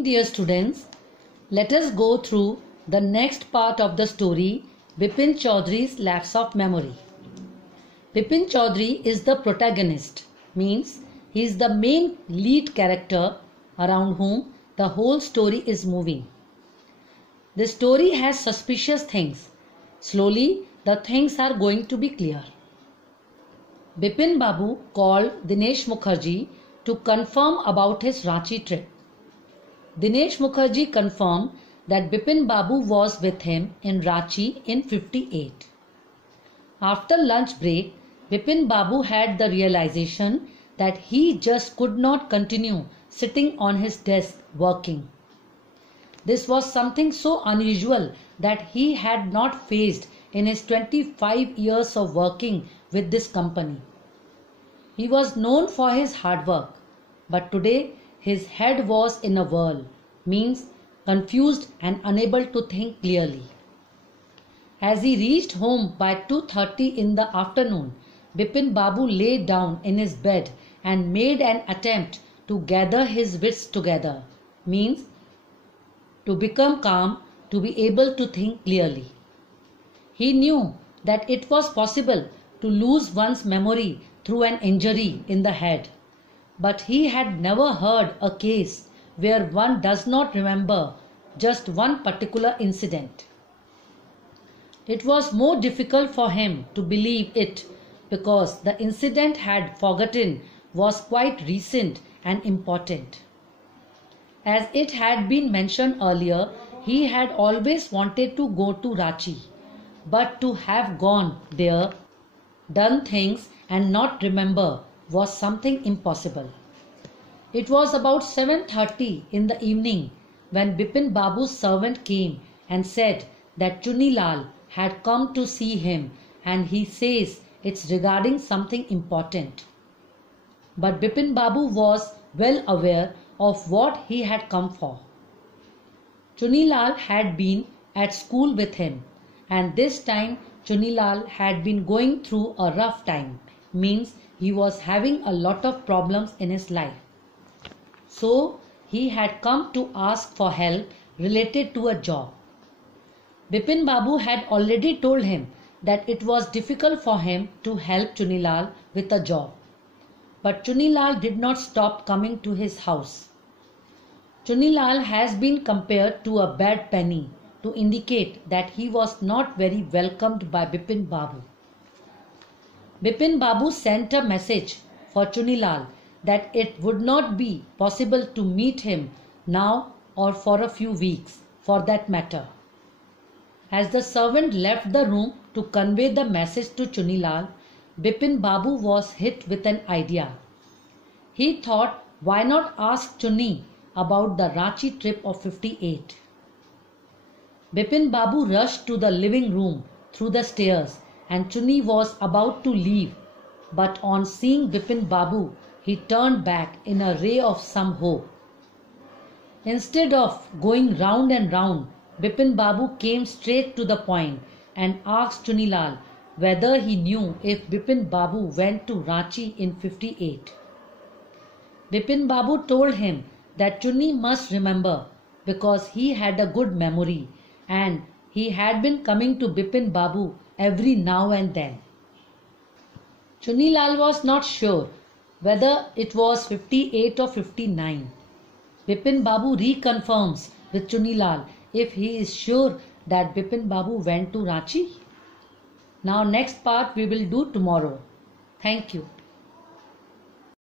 Dear students, let us go through the next part of the story, Bipin Chaudhary's Lapse of Memory. Bipin Chaudhary is the protagonist, means he is the main lead character around whom the whole story is moving. The story has suspicious things. Slowly, the things are going to be clear. Bipin Babu called Dinesh Mukherjee to confirm about his Ranchi trip. Dinesh Mukherjee confirmed that Bipin Babu was with him in Ranchi in 58. After lunch break, Bipin Babu had the realization that he just could not continue sitting on his desk working. This was something so unusual that he had not faced in his 25 years of working with this company. He was known for his hard work, but today his head was in a whirl, means confused and unable to think clearly. As he reached home by 2:30 in the afternoon, Bipin Babu lay down in his bed and made an attempt to gather his wits together, means to become calm, to be able to think clearly. He knew that it was possible to lose one's memory through an injury in the head, but he had never heard a case where one does not remember just one particular incident. It was more difficult for him to believe it because the incident had forgotten was quite recent and important. As it had been mentioned earlier, he had always wanted to go to Ranchi, but to have gone there, done things and not remember was something impossible. It was about 7:30 in the evening when Bipin Babu's servant came and said that Chunilal had come to see him and he says it's regarding something important. But Bipin Babu was well aware of what he had come for. Chunilal had been at school with him, and this time Chunilal had been going through a rough time, means he was having a lot of problems in his life. So he had come to ask for help related to a job. Bipin Babu had already told him that it was difficult for him to help Chunilal with a job. But Chunilal did not stop coming to his house. Chunilal has been compared to a bad penny to indicate that he was not very welcomed by Bipin Babu. Bipin Babu sent a message for Chunilal that it would not be possible to meet him now or for a few weeks, for that matter. As the servant left the room to convey the message to Chunilal, Bipin Babu was hit with an idea. He thought, why not ask Chunni about the Ranchi trip of 58? Bipin Babu rushed to the living room through the stairs and Chunni was about to leave, but on seeing Bipin Babu, he turned back in a ray of some hope. Instead of going round and round, Bipin Babu came straight to the point and asked Chunilal whether he knew if Bipin Babu went to Ranchi in 58. Bipin Babu told him that Chunni must remember because he had a good memory and he had been coming to Bipin Babu every now and then. Chunilal was not sure whether it was 58 or 59. Bipin Babu reconfirms with Chunilal if he is sure that Bipin Babu went to Ranchi. Now next part we will do tomorrow. Thank you.